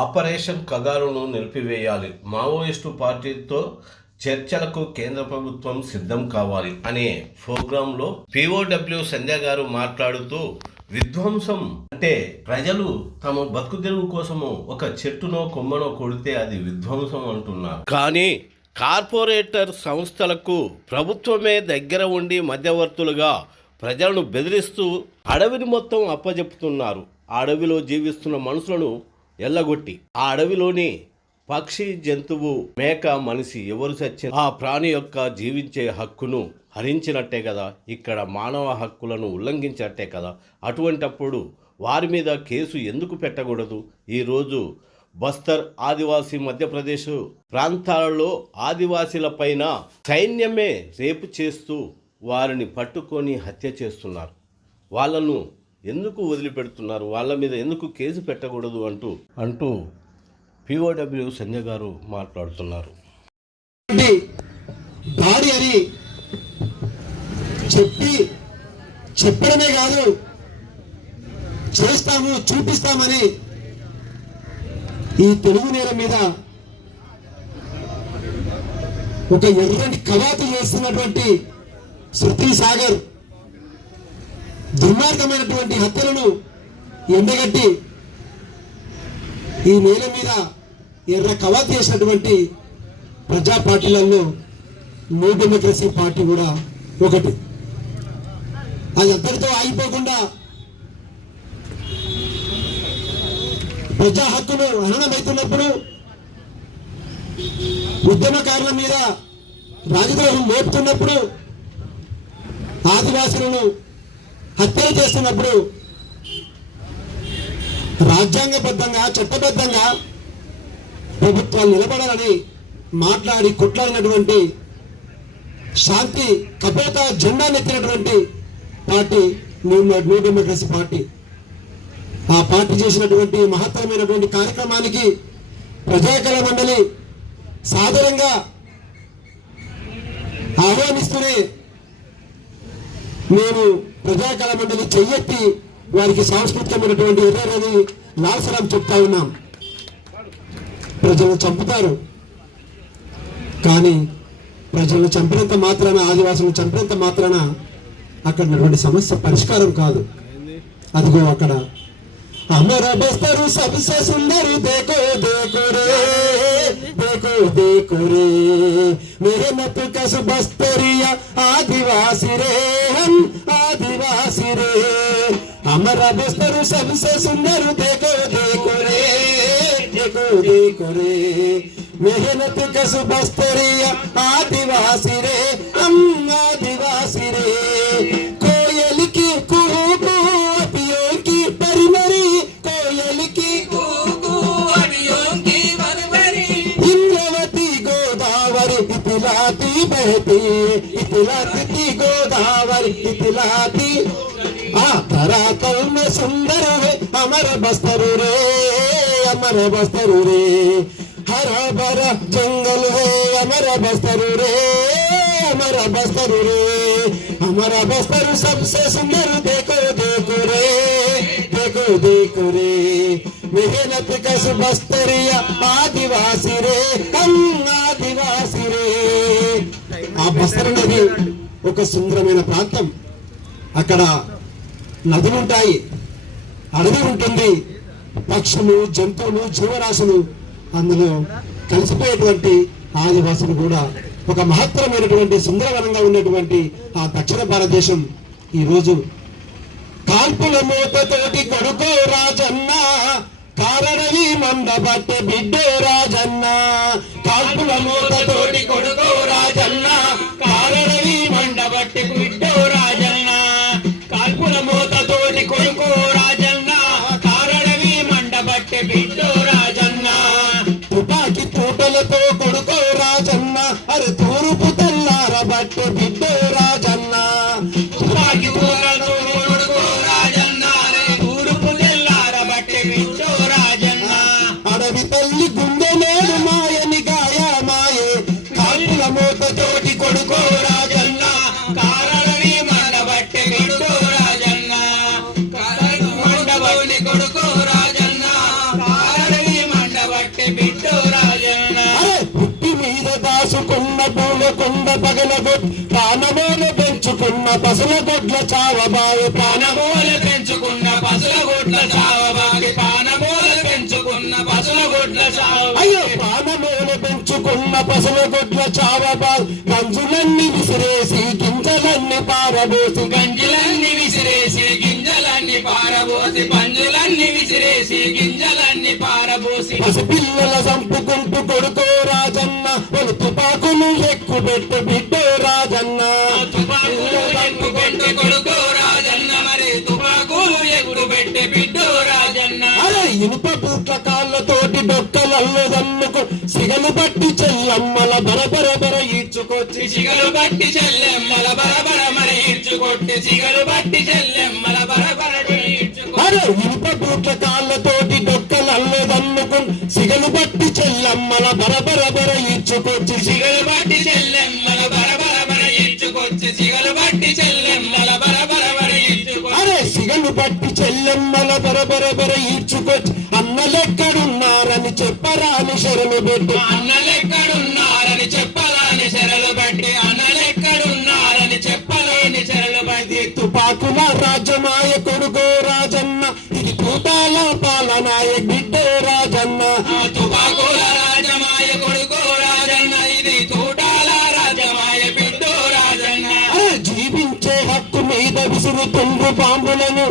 Operation కగారును నిలిపివేయాలి, Maoist పార్టీతో చర్చలకు కేంద్ర ప్రభుత్వం సిద్ధం కావాలి అనే ప్రోగ్రాంలో పిఓడబ్ల్యూ సంజయ్ గారు మాట్లాడుతూ, విధ్వంసం అంటే ప్రజలు తమ బతుకు తెరువు కోసము ఒక చెట్టునో కొమ్మనో కొడితే అది విధ్వంసం అంటున్నారు. కానీ కార్పొరేటర్ సంస్థలకు ప్రభుత్వమే దగ్గర ఉండి మధ్యవర్తులుగా ప్రజలను బెదిరిస్తూ అడవిని మొత్తం అప్పజెపుతున్నారు. ఆ అడవిలో జీవిస్తున్న మనుషులను ఎల్లగొట్టి ఆ అడవిలోని పక్షి, జంతువు, మేక, మనిషి ఎవరు చచ్చిన ఆ ప్రాణి యొక్క జీవించే హక్కును హరించినట్టే కదా, ఇక్కడ మానవ హక్కులను ఉల్లంఘించినట్టే కదా. అటువంటప్పుడు వారి మీద కేసు ఎందుకు పెట్టకూడదు? ఈరోజు బస్తర్, ఆదివాసీ మధ్యప్రదేశ్ ప్రాంతాలలో ఆదివాసీల పైన సైన్యమే రేపు చేస్తూ వారిని పట్టుకొని హత్య చేస్తున్నారు. వాళ్ళను ఎందుకు వదిలిపెడుతున్నారు? వాళ్ళ మీద ఎందుకు కేసు పెట్టకూడదు అంటూ పిఓడబ్ల్యూ సంజయ్ గారు మాట్లాడుతున్నారు. దాడి అని చెప్పడమే కాదు, చేస్తాము, చూపిస్తామని ఈ తెలుగు నేల మీద ఒక ఎర్రని కవాతు చేస్తున్నటువంటి శృతి సాగర్ దుర్మార్గమైనటువంటి హత్యలను ఎండగట్టి ఈ నేల మీద ఎర్ర కవాతు చేసినటువంటి ప్రజా పార్టీలలో న్యూ డెమోక్రసీ పార్టీ కూడా ఒకటి. అది అద్దరితో ఆగిపోకుండా ప్రజా హక్కులు హననమవుతున్నప్పుడు, ఉద్యమకారుల మీద రాజద్రోహం మోపుతున్నప్పుడు, ఆదివాసులను హత్యలు చేస్తున్నప్పుడు రాజ్యాంగబద్ధంగా, చట్టబద్ధంగా ప్రభుత్వాలు నిలబడాలని మాట్లాడి కొట్లాడినటువంటి, శాంతి కపోత జెండా నెత్తినటువంటి పార్టీ న్యూ డెమోక్రసీ పార్టీ. ఆ పార్టీ చేసినటువంటి మహత్తరమైనటువంటి కార్యక్రమానికి ప్రజాకళ మండలి సాదరంగా ఆహ్వానిస్తూనే మేము ప్రజాకళ మండలి చెయ్యెత్తి వారికి సాంస్కృతికమైనటువంటి ఎర్రని లాల్సరం చెప్తా ఉన్నాం. ప్రజలు చంపుతారు, కానీ ప్రజలను చంపినంత మాత్రాన, ఆదివాసులను చంపినంత మాత్రాన అక్కడ ఉన్నటువంటి సమస్య పరిష్కారం కాదు. అదిగో అక్కడ అమర బస్తరు సబ్సే సుందరు దేకో దేకో రే, దేకో దేకో రే, मेहनत कस बस्तरिया आदिवासी रे, हम आदिवासी रे, हमारा बस्तर सबसे सुंदर देखो देखो रे, देखो देखो रे, मेहनत कस बस्तरिया आदिवासी रे, हम आदिवासी रे, कोयल की कुहू कुहू अपियों की परिमरी, कोयल की कुहू कुहू अपियों की परिमरी, इंद्रवती गोदावरी इतलाती बहती, इतलाती गोदावरी इतलाती, धरातल में सुंदर है अमर बस्तर रे, अमर बस्तर रे, हरा भरा जंगल है अमर बस्तर रे, अमर बस्तर रे, हमारा बस्तर सबसे सुंदर देखो देखो रे, देखो देखो रे, मेहनत कस बस्तरिया आदिवासी रे, हम आदिवासी रे. ఆ బస్తర్ నది ఒక సుందరమైన ప్రాంతం. అక్కడ నదులు ఉంటాయి, అడవి ఉంటుంది, పక్షులు, జంతువులు, జీవరాశులు అందులో కలిసిపోయేటువంటి ఆదివాసులు కూడా ఒక మహత్తరమైనటువంటి సుందరవనంగా ఉన్నటువంటి ఆ దక్షిణ భారతదేశం ఈరోజు కాల్పుల మూతతోటి కొడుకో రాజన్న, కారణవి మందబట్టె బిడ్డో రాజన్న, కాల్పుల మూతతోటి కొడుకో రాజన్న, కారణవి మండబట్టె బిడ్డో రాజన్న, కాల్పుల మూతతోటి కొడుకో రాజన్న, కారణవి మండబట్టె బిడ్డో రాజన్న, తుపాకి తూటలతో కొడుకో రాజన్న, అరే తూర్పు తెల్లారబట్టె బిడ్డో రాజన్న, తుపాకి తూటలతో కొడుకో రాజన్న, తూర్పు తెల్లారబట్టె బిడ్డో రాజన్న, అడవి తల్లి గుండె నేడు మాయని గాయ మాయే, కాల్పుల మూతతోటి కొడుకో రాజన్న. పగలగొట్ ప్రాణమూలు పెంచుకున్న పసుల గొడ్ల చావబాయి పానమూలు పెంచుకున్న పసుల గుడ్ల చావబాగి పానమూలు పెంచుకున్న పసుల గుడ్ల అయ్యో చావబాగి ప్రాణమూలు పెంచుకున్న పసుల గొడ్ల చావబాయి గంజులన్నీ విసిరేసి గింజలన్నీ పారబోసి గంజలన్నీ విసిరేసి గింజలన్నీ పారబోసి పంజులన్నీ విసిరేసి గింజలన్నీ పారబోసి పసిపిల్లల చంపుకుంటూ కొడుకో రాజన్న ఒలు తుపాకులు ఎక్కుబెట్టు బిడ్డో రాజన్న తుపాకులు ఎక్కుబెట్టి కొడుకో రాజన్న మరి తుపాకులు ఎక్కుబెట్టి బిడ్డో రాజన్న అరే ఇనుప బూట్ల కాళ్ళతోటి డొక్కలల్లో దన్నుకు సిగలు బట్టి చెల్లమ్మల బరబరబర ఈడ్చుకొచ్చి సిగలు బట్టి చెల్లెమ్మల బరబర మరి ఈడ్చుకొట్టి సిగలు బట్టి చెల్లెమ్మల బరబర ఈడ్చుకొట్టి అరే ఇనుప బూట్ల కాళ్ళతోటి డొక్కలల్లో దన్నుకు సిగలు బట్టి చెల్లమ్మల బరబరబర ఈడ్చుకొచ్చి సిగలు బట్టి చెల్లెమ్మల బరబర ఈడ్చుకొచ్చి సిగలు బట్టి చెల్లెమ్మల బరబర ఈడ్చుకొచ్చి అరే సిగలు బట్టి చెల్లెమ్మల బరబరబర ఈడ్చుకొచ్చి అన్నలెక్కడున్నారని చెప్పరాని శరణు పెట్టి అన్నలెక్కడున్నారని చెప్పలాని చెరలు బట్టి అన్నలెక్కడున్నారని చెప్పలేని చెరలు బట్టి తుపాకుల రాజమాయ కొడుకో రాజన్న ఇది తూటాల పాలనాయ బిడ్డో రాజన్న ఆ తుపాకుల రాజమాయ కొడుకో రాజన్న ఇది తూటాల రాజమాయ బిడ్డో రాజన్న అరే జీవించే హక్కు మీద విసురుతుండ్రు బాంబులను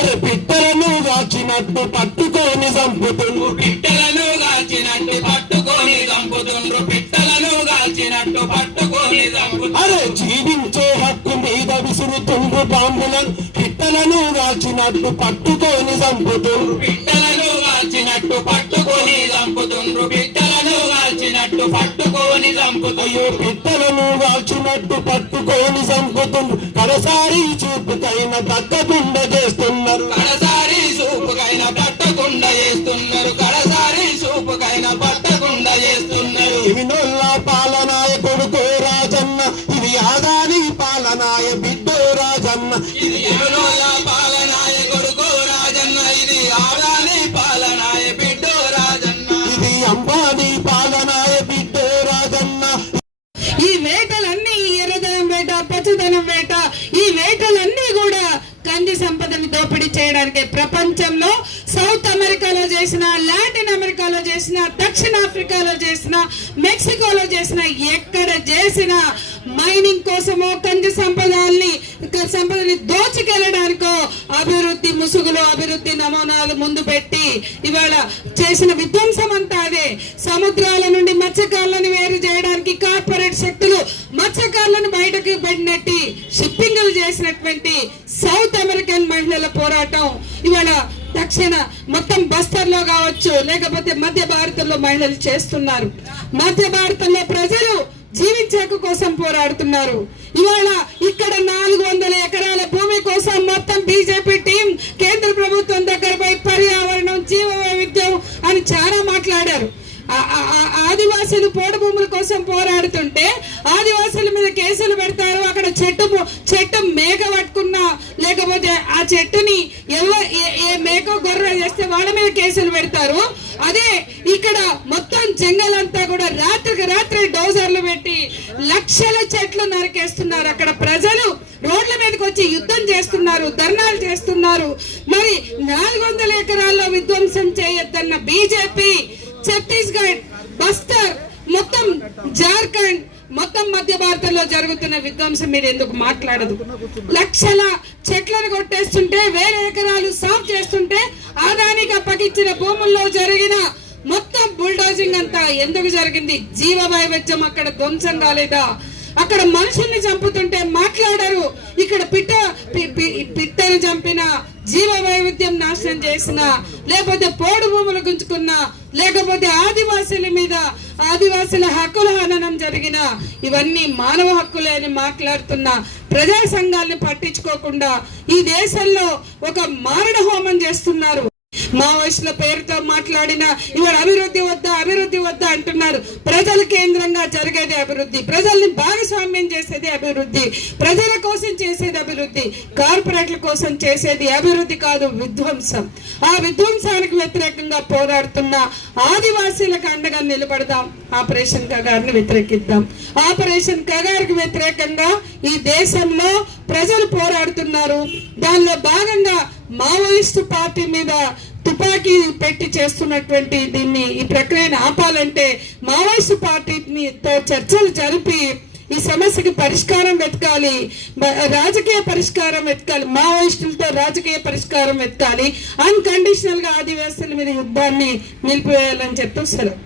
అరే పిట్టలను రాచినట్టు పట్టుకొని చంపుతుండ్రు పిట్టలను కాల్చినట్టు పట్టుకొని చంపుతుండ్రు పిట్టలను కాల్చినట్టు పట్టుకొని చంపుతుండ్రు అరే జీవించే హక్కు మీద విసురుతుండ్రు బాంబులను పిట్టలను రాచినట్టు పట్టుకొని చంపుతుండ్రు పిట్టలను కాల్చినట్టు పట్టుకొని చంపుతుండ్రు పిట్టలను కాల్చినట్టు పట్టుకొని చంపుతుండ్రు అయ్యో పిట్టలను కాల్చినట్టు పట్టుకొని చంపుతుండ్రు కడసారి చూపుకైన దక్కకుండా చేస్తున్నారు కడసారి సూపుకైనా పట్టకుండా చేస్తున్నారు కడసారి సూపుకైనా పట్టకుండా చేస్తున్నారు ఇవినొల్ల పాలనాయ కొడుకో రాజన్న ఇది ఆదాని పాలనాయ బిడ్డో రాజన్న ఇది ఎవరోల పాలనాయ కొడుకో రాజన్న ఇది ఆడాని పాలనాయ బిడ్డో రాజన్న ఇది అంబానీ పాలనాయ బిడ్డో రాజన్న ఈ వేటలన్నీ ఈ ఎర్రదనం వేట పచ్చదనం వేట ఈ వేటలన్నీ కూడా కంది సంపదని దోపిడీ చేయడానికి ప్రపంచంలో సౌత్ అమెరికాలో చేసిన లాటిన్ అమెరికాలో చేసిన దక్షిణాఫ్రికాలో చేసిన మెక్సికోలో చేసిన ఎక్కడ చేసిన మైనింగ్ కోసమో కంది సంపదని దోచుకెళ్ళడానికో అభివృద్ధి ముసుగులో అభివృద్ధి నమూనాలు ముందు పెట్టి ఇవాళ చేసిన విధ్వంసం అంతా అదే. సముద్రాల నుండి మత్స్యకారులను వేరు చేయడానికి కార్పొరేట్ శక్తులు మత్స్యకారులను బయటకు పెట్టినట్టి షిప్పింగ్లు చేసినటువంటి సౌత్ అమెరికన్ మహిళల పోరాటం ఇవాళ దక్షిణ మొత్తం బస్తర్లో కావచ్చు లేకపోతే మధ్య భారతంలో మహిళలు చేస్తున్నారు. మధ్య భారతంలో ప్రజలు జీవించేక కోసం పోరాడుతున్నారు. ఇవాళ ఇక్కడ 400 ఎకరాల భూమి కోసం మొత్తం బీజేపీ టీం కేంద్ర ప్రభుత్వం దగ్గర పోయి పర్యావరణం జీవ వైవిధ్యం అని చాలా మాట్లాడారు. ఆదివాసులు పోడు భూముల కోసం పోరాడుతుంటే ఆదివాసుల మీద కేసులు పెడతారు. అక్కడ చెట్టు మేక పట్టుకున్నా లేకపోతే ఆ చెట్టుని ఏ మేక గొర్రె చేస్తే వాళ్ళ మీద కేసులు పెడతారు. అదే ఇక్కడ మొత్తం జంగల్ అంతా కూడా రాత్రికి రాత్రి డోజర్లు పెట్టి లక్షల చెట్లు నరికేస్తున్నారు. అక్కడ ప్రజలు రోడ్ల మీదకి వచ్చి యుద్ధం చేస్తున్నారు, ధర్నాలు చేస్తున్నారు. మరి 400 ఎకరాల్లో విధ్వంసం చేయొద్దన్న బీజేపీ ఛత్తీస్గఢ్, బస్తర్, మొత్తం జార్ఖండ్, మొత్తం మధ్య భారతంలో జరుగుతున్న విధ్వంసం మీరు ఎందుకు మాట్లాడదు? లక్షల చెట్లను కొట్టేస్తుంటే వేరే ఎకరాలు సాఫ్ చేస్తుంటే ఆదానికి అప్పగించిన భూముల్లో జరిగిన మొత్తం బుల్డోజింగ్ అంతా ఎందుకు జరిగింది? జీవ వైవిధ్యం అక్కడ ధ్వంసం కాలేదా? అక్కడ మనుషుల్ని చంపుతుంటే మాట్లాడరు. ఇక్కడ పిట్టను చంపిన జీవ వైవిధ్యం నాశనం చేసిన లేకపోతే పోడు భూములు గుంజుకున్న లేకపోతే ఆదివాసుల మీద ఆదివాసుల హక్కుల హననం జరిగిన ఇవన్నీ మానవ హక్కులే అని మాట్లాడుతున్న ప్రజా సంఘాలను పట్టించుకోకుండా ఈ దేశంలో ఒక మారణ హోమం చేస్తున్నారు. మావోయిస్టుల పేరుతో మాట్లాడిన ఇవాళ అభివృద్ధి వద్ద అంటున్నారు. ప్రజల కేంద్రంగా జరిగేది అభివృద్ధి, ప్రజల్ని భాగస్వామ్యం చేసేది అభివృద్ధి, ప్రజల కోసం చేసేది అభివృద్ధి, కార్పొరేట్ల కోసం చేసేది అభివృద్ధి కాదు, విధ్వంసం. ఆ విధ్వంసానికి వ్యతిరేకంగా పోరాడుతున్న ఆదివాసీలకు అండగా నిలబడదాం. ఆపరేషన్ కగార్ని వ్యతిరేకిద్దాం. ఆపరేషన్ కగార్కి వ్యతిరేకంగా ఈ దేశంలో ప్రజలు పోరాడుతున్నారు. దానిలో భాగంగా మావోయిస్టు పార్టీ మీద తుపాకీ పెట్టి చేస్తున్నటువంటి ఈ ప్రక్రియను ఆపాలంటే మావోయిస్టు పార్టీతో చర్చలు జరిపి ఈ సమస్యకి పరిష్కారం వెతకాలి, రాజకీయ పరిష్కారం వెతకాలి, మావోయిస్టులతో రాజకీయ పరిష్కారం వెతకాలి. అన్కండిషనల్ గా ఆదివాసుల మీద యుద్ధాన్ని నిలిపివేయాలని చెప్తూ సెలవు.